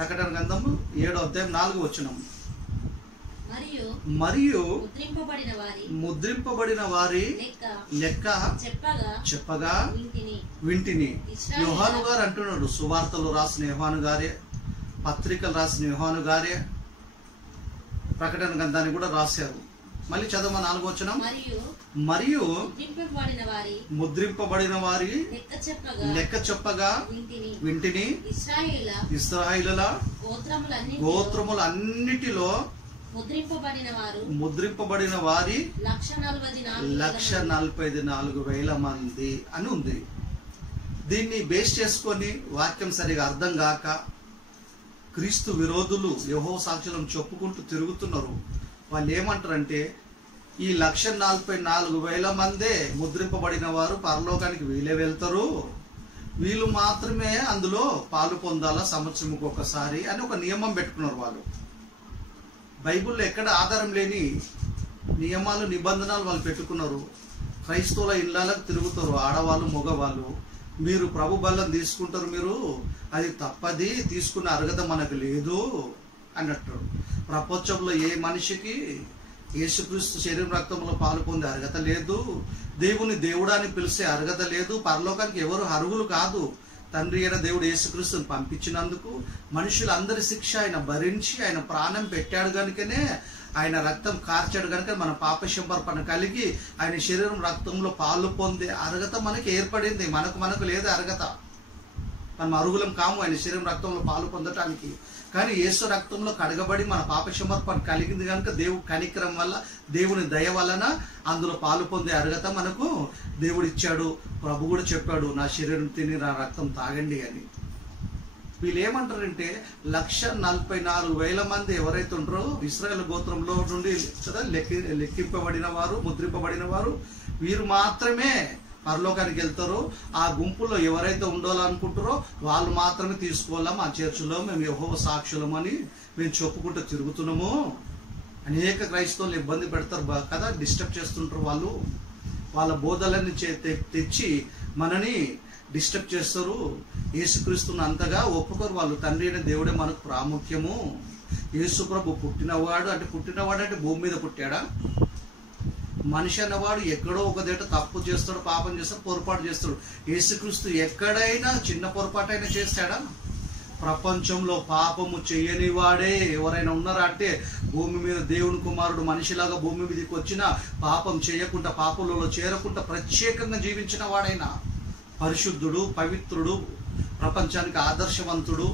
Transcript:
ప్రకటన గ్రంథము 7వ అధ్యాయం 4వ వచనం. మరియు ముద్రింపబడిన వారి లెక్క చెప్పగా వింటిని. యోహాను గారు అంటున్నాడు, సువార్తలు రాసిన యోహాను గారే, పత్రికలు రాసిన యోహాను గారే ప్రకటన గ్రంథాన్ని కూడా రాశారు. మళ్ళీ చదవ 4వ వచనం. మరియు ముద్రింపబడిన వారి లెక్క చెప్పగా వింటిని. ఇశ్రాయేలుల గోత్రములన్నిటిలో ముద్రింపబడిన వారి 1,44,000 మంది అని ఉంది. దీన్ని బేస్ చేసుకొని వాక్యం సరిగా అర్థం కాక క్రీస్తు విరోధులు యెహోవా సాక్షులను చెప్పుకుంటూ తిరుగుతున్నారు. వాళ్ళు ఏమంటారంటే ఈ 1,44,000 మందే ముద్రింపబడిన వారు పరలోకానికి వీళ్ళే వెళ్తారు, వీళ్ళు మాత్రమే అందులో పాలు పొందాలా సంవత్సరంకి ఒకసారి అని ఒక నియమం పెట్టుకున్నారు. వాళ్ళు బైబిల్లో ఎక్కడ ఆధారం లేని నియమాలు నిబంధనలు వాళ్ళు పెట్టుకున్నారు. క్రైస్తవుల ఇళ్ళకు తిరుగుతారు ఆడవాళ్ళు మగవాళ్ళు. మీరు ప్రభు బలం తీసుకుంటారు, మీరు అది తప్పది, తీసుకున్న అర్హత మనకు లేదు అన్నట్టు. ప్రపంచంలో ఏ మనిషికి యేసుక్రీస్తు శరీరం రక్తంలో పాలు పొందే అర్హత లేదు, దేవుని దేవుడాన్ని పిలిచే అర్హత లేదు, పరలోకానికి ఎవరు అర్హులు కాదు. తండ్రి అయిన దేవుడు యేసుక్రీస్తుని పంపించినందుకు మనుషులందరి శిక్ష ఆయన భరించి ఆయన ప్రాణం పెట్టాడు కనుకనే, ఆయన రక్తం కార్చాడు కనుక మన పాప క్షమాపణ కలిగి ఆయన శరీరం రక్తంలో పాలు పొందే అర్హత మనకి ఏర్పడింది. మనకు లేదు అర్హత, మనం అర్హులం కాము ఆయన శరీరం రక్తంలో పాలు పొందటానికి. కానీ యేసు రక్తంలో కడగబడి మన పాప క్షమాపణ కలిగింది కనుక దేవుడు కనికరం వల్ల, దేవుని దయ వలన అందులో పాలు పొందే అర్హత మనకు దేవుడు ఇచ్చాడు. ప్రభు కూడా చెప్పాడు, నా శరీరం తిని నా రక్తం తాగండి అని. వీళ్ళు ఏమంటారంటే 1,44,000 మంది ఎవరైతే ఉంటారో ఇశ్రాయేలు గోత్రంలో నుండి కదా లెక్కింపబడిన వారు, ముద్రింపబడిన వారు, వీరు మాత్రమే పరలోకానికి వెళ్తారు. ఆ గుంపులో ఎవరైతే ఉండాలనుకుంటారో వాళ్ళు మాత్రమే తీసుకోవాలా, మా చర్చిలో మేము యెహోవా సాక్షులం అని మేము చెప్పుకుంటూ తిరుగుతున్నాము. అనేక క్రైస్తవులు ఇబ్బంది పెడతారు కదా, డిస్టర్బ్ చేస్తుంటారు. వాళ్ళు వాళ్ళ బోధలన్నీ తెచ్చి మనని డిస్టర్బ్ చేస్తారు. యేసుక్రీస్తుని అంతగా ఒప్పుకోరు వాళ్ళు. తండ్రి అయిన దేవుడే మనకు ప్రాముఖ్యము. యేసు ప్రభు పుట్టినవాడు అంటే భూమి మీద పుట్టాడా? మనిషి అన్నవాడు ఎక్కడో ఒక దేట తప్పు చేస్తాడు, పాపం చేస్తాడు, పొరపాటు చేస్తాడు. యేసుక్రీస్తు ఎక్కడైనా చిన్న పొరపాటు అయినా చేస్తాడా? ప్రపంచంలో పాపము చేయని వాడే ఎవరైనా ఉన్నారా అంటే భూమి మీద దేవుని కుమారుడు మనిషిలాగా భూమి మీదకి వచ్చిన పాపం చేయకుండా, పాపంలో చేరకుండా ప్రత్యేకంగా జీవించిన వాడైనా పరిశుద్ధుడు, పవిత్రుడు, ప్రపంచానికి ఆదర్శవంతుడు,